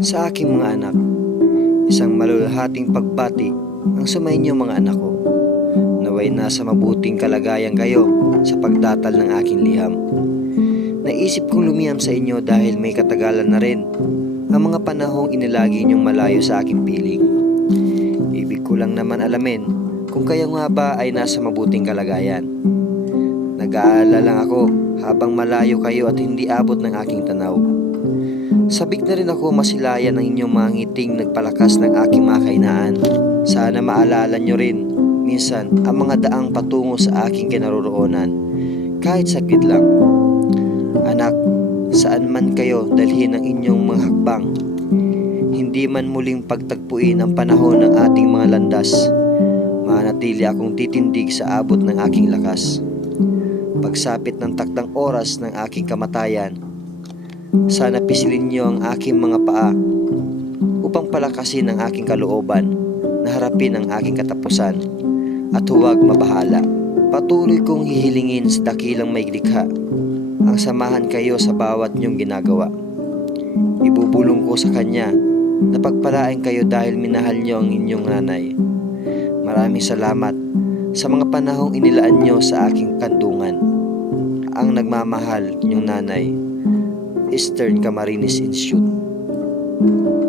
Sa aking mga anak, isang maluluhating pagbati ang sumainyo mga anak ko. Naway nasa mabuting kalagayan kayo sa pagdatal ng aking liham. Naisip kong lumiham sa inyo dahil may katagalan na rin ang mga panahong inilagi niyong malayo sa aking piling. Ibig ko lang naman alamin kung kayo nga ba ay nasa mabuting kalagayan. Nag-aalala lang ako habang malayo kayo at hindi abot ng aking tanaw. Sabik na rin ako masilayan ng inyong mga ngiting nagpalakas ng aking mga kainaan. Sana maalala nyo rin minsan ang mga daang patungo sa aking kinaroroonan. Kahit saglit lang. Anak, saan man kayo dalhin ang inyong mga hakbang. Hindi man muling pagtagpuin ang panahon ng ating mga landas. Manatili akong titindig sa abot ng aking lakas. Pagsapit ng takdang oras ng aking kamatayan, sana pisilin niyo ang aking mga paa upang palakasin ang aking kalooban na harapin ang aking katapusan at huwag mabahala. Patuloy kong hihilingin sa dakilang may likha ang samahan kayo sa bawat niyong ginagawa. Ibubulong ko sa Kanya na pagpalain kayo dahil minahal niyo ang inyong nanay. Maraming salamat sa mga panahong inilaan niyo sa aking kandungan. Ang nagmamahal niyong nanay, Eastern Camarines Institute.